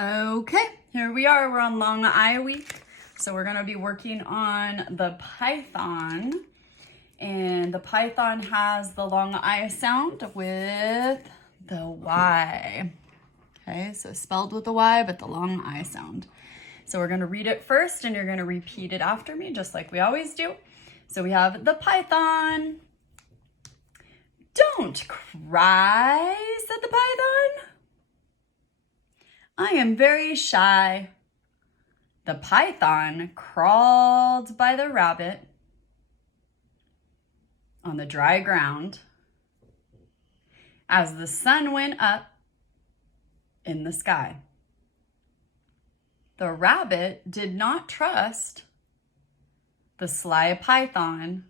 Okay, here we are. We're on Long I week. So we're going to be working on the Python. And the Python has the long I sound with the Y. Okay, so spelled with the Y, but the long I sound. So we're going to read it first and you're going to repeat it after me, just like we always do. So we have the Python. Don't cry, said the Python. I am very shy. The Python crawled by the rabbit on the dry ground as the sun went up in the sky. The rabbit did not trust the sly Python,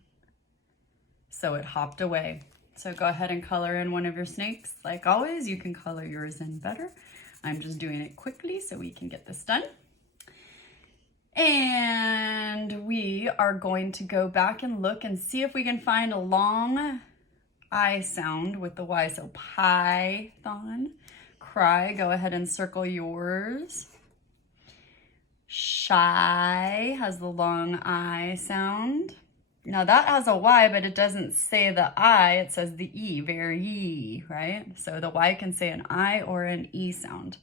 so it hopped away. So go ahead and color in one of your snakes. Like always, you can color yours in better. I'm just doing it quickly so we can get this done. And we are going to go back and look and see if we can find a long I sound with the Y. So Python, cry, go ahead and circle yours. Shy has the long I sound. Now that has a Y, but it doesn't say the I, it says the E, very, right? So the Y can say an I or an E sound.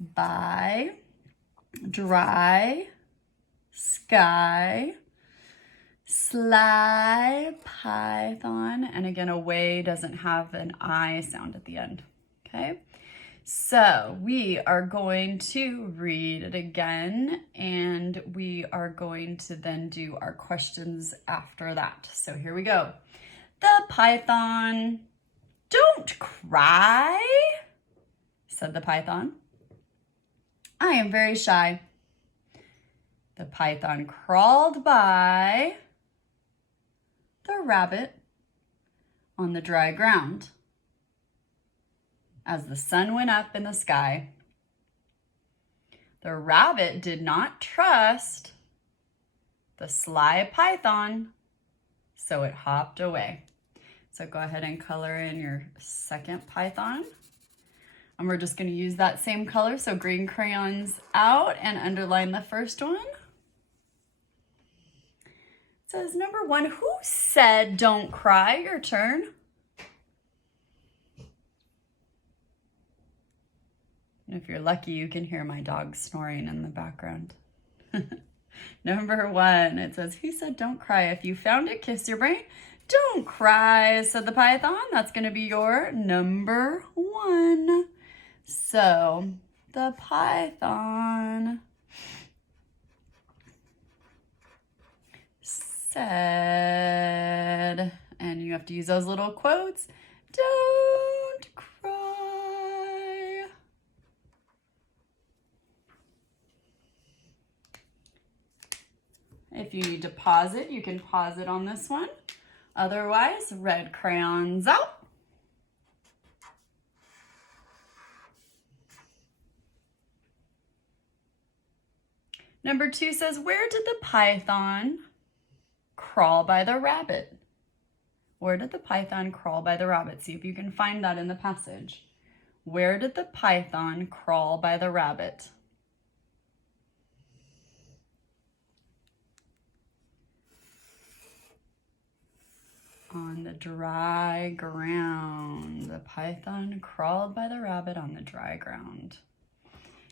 By, dry, sky, sly, Python, and again, away doesn't have an I sound at the end, okay? So we are going to read it again and we are going to then do our questions after that. So here we go. The Python, don't cry, said the Python. I am very shy. The Python crawled by the rabbit on the dry ground as the sun went up in the sky. The rabbit did not trust the sly Python, so it hopped away. So go ahead and color in your second Python. And we're just going to use that same color, so green crayons out, and underline the first one. It says number 1, who said don't cry? Your turn. If you're lucky, you can hear my dog snoring in the background. Number 1, it says, who said don't cry? If you found it, kiss your brain. Don't cry, said the Python. That's going to be your number 1. So, the Python said, and you have to use those little quotes, don't cry. If you need to pause it, you can pause it on this one. Otherwise, red crayons out. Number 2 says, where did the Python crawl by the rabbit? Where did the Python crawl by the rabbit? See if you can find that in the passage. Where did the Python crawl by the rabbit? On the dry ground. The Python crawled by the rabbit on the dry ground.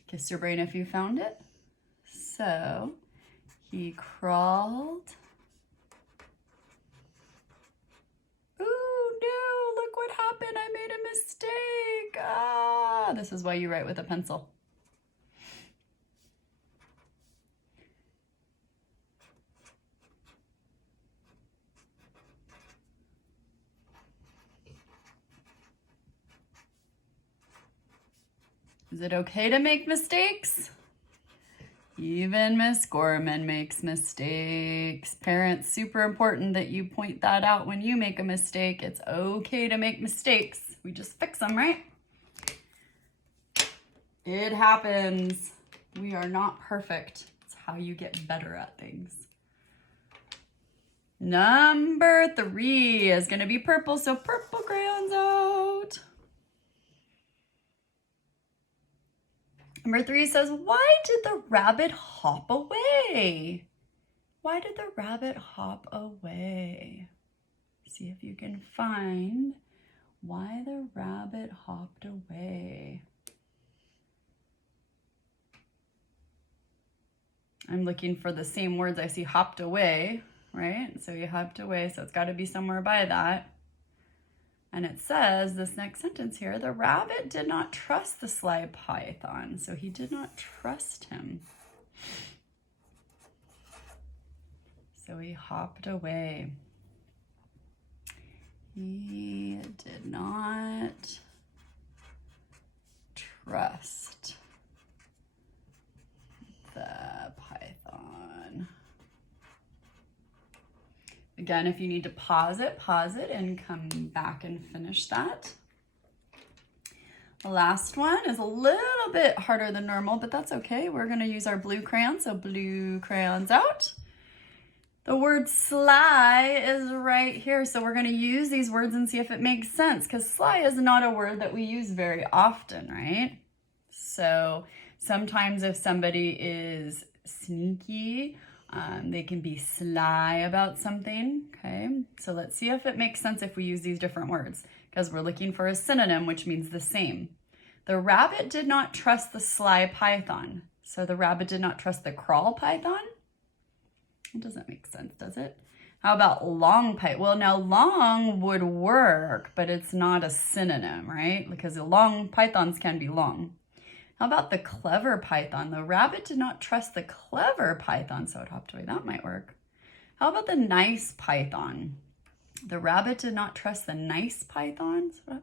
Kiss your brain if you found it. So he crawled. Ooh, no, look what happened. I made a mistake. Ah, this is why you write with a pencil. Is it okay to make mistakes? Even Miss Gorman makes mistakes. Parents, super important that you point that out when you make a mistake. It's okay to make mistakes. We just fix them, right? It happens. We are not perfect. It's how you get better at things. Number 3 is going to be purple, so purple crayons out. Number 3 says, why did the rabbit hop away? Why did the rabbit hop away? See if you can find why the rabbit hopped away. I'm looking for the same words. I see hopped away, right? So he hopped away, so it's got to be somewhere by that. And it says, this next sentence here, the rabbit did not trust the sly python, so he did not trust him. So he hopped away. He did not trust the python. Again, if you need to pause it and come back and finish that. The last one is a little bit harder than normal, but that's okay. We're going to use our blue crayon, so blue crayons out. The word sly is right here, so we're going to use these words and see if it makes sense, because sly is not a word that we use very often, right? So sometimes if somebody is sneaky, they can be sly about something, okay? So let's see if it makes sense if we use these different words, because we're looking for a synonym, which means the same. The rabbit did not trust the sly python. So the rabbit did not trust the crawl python? It doesn't make sense, does it? How about long python? Well, now long would work, but it's not a synonym, right? Because the long pythons can be long. How about the clever python? The rabbit did not trust the clever python, so it hopped away. That might work. How about the nice python? The rabbit did not trust the nice python. So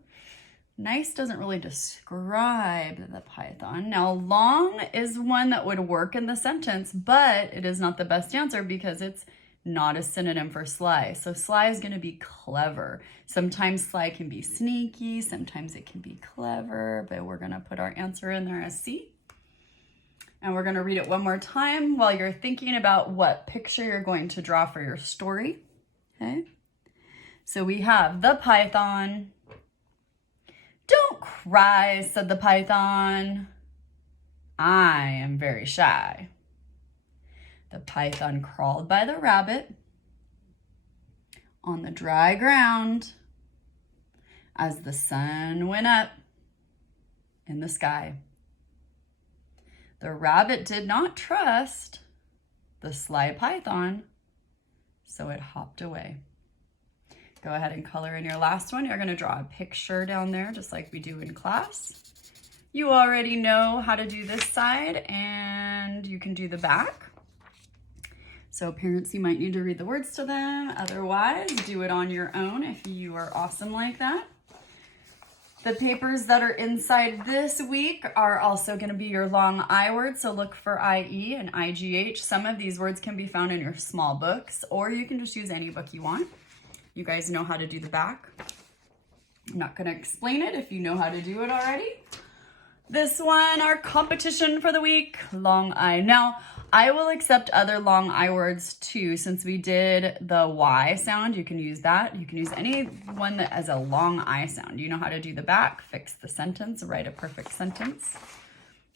nice doesn't really describe the python. Now, long is one that would work in the sentence, but it is not the best answer because it's not a synonym for sly. So sly is going to be clever. Sometimes sly can be sneaky, sometimes it can be clever, but we're going to put our answer in there as C. And we're going to read it one more time while you're thinking about what picture you're going to draw for your story. Okay. So we have the python. Don't cry, said the python. I am very shy. The python crawled by the rabbit on the dry ground as the sun went up in the sky. The rabbit did not trust the sly python, so it hopped away. Go ahead and color in your last one. You're going to draw a picture down there just like we do in class. You already know how to do this side, and you can do the back. So parents, you might need to read the words to them. Otherwise, do it on your own if you are awesome like that. The papers that are inside this week are also going to be your long I words. So look for IE and IGH. Some of these words can be found in your small books, or you can just use any book you want. You guys know how to do the back. I'm not going to explain it if you know how to do it already. This one, our competition for the week, long I. Now, I will accept other long I words too, since we did the Y sound. You can use that. You can use any one that has a long I sound. You know how to do the back, fix the sentence, write a perfect sentence.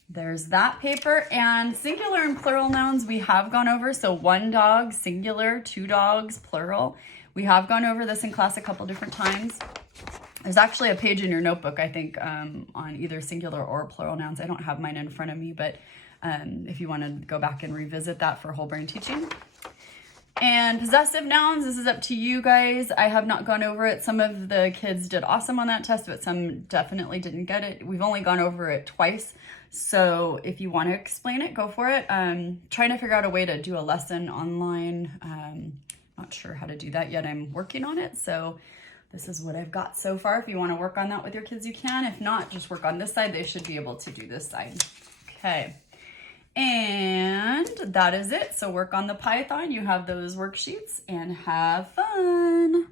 There's that paper. And singular and plural nouns we have gone over. So one dog, singular, two dogs, plural. We have gone over this in class a couple different times. There's actually a page in your notebook, I think, on either singular or plural nouns. I don't have mine in front of me, but if you want to go back and revisit that for whole brain teaching. And possessive nouns, this is up to you guys. I have not gone over it. Some of the kids did awesome on that test, but some definitely didn't get it. We've only gone over it twice. So if you want to explain it, go for it. Trying to figure out a way to do a lesson online. Not sure how to do that yet. I'm working on it. So this is what I've got so far. If you want to work on that with your kids, you can. If not, just work on this side. They should be able to do this side. Okay. And that is it. So work on the Python. You have those worksheets and have fun.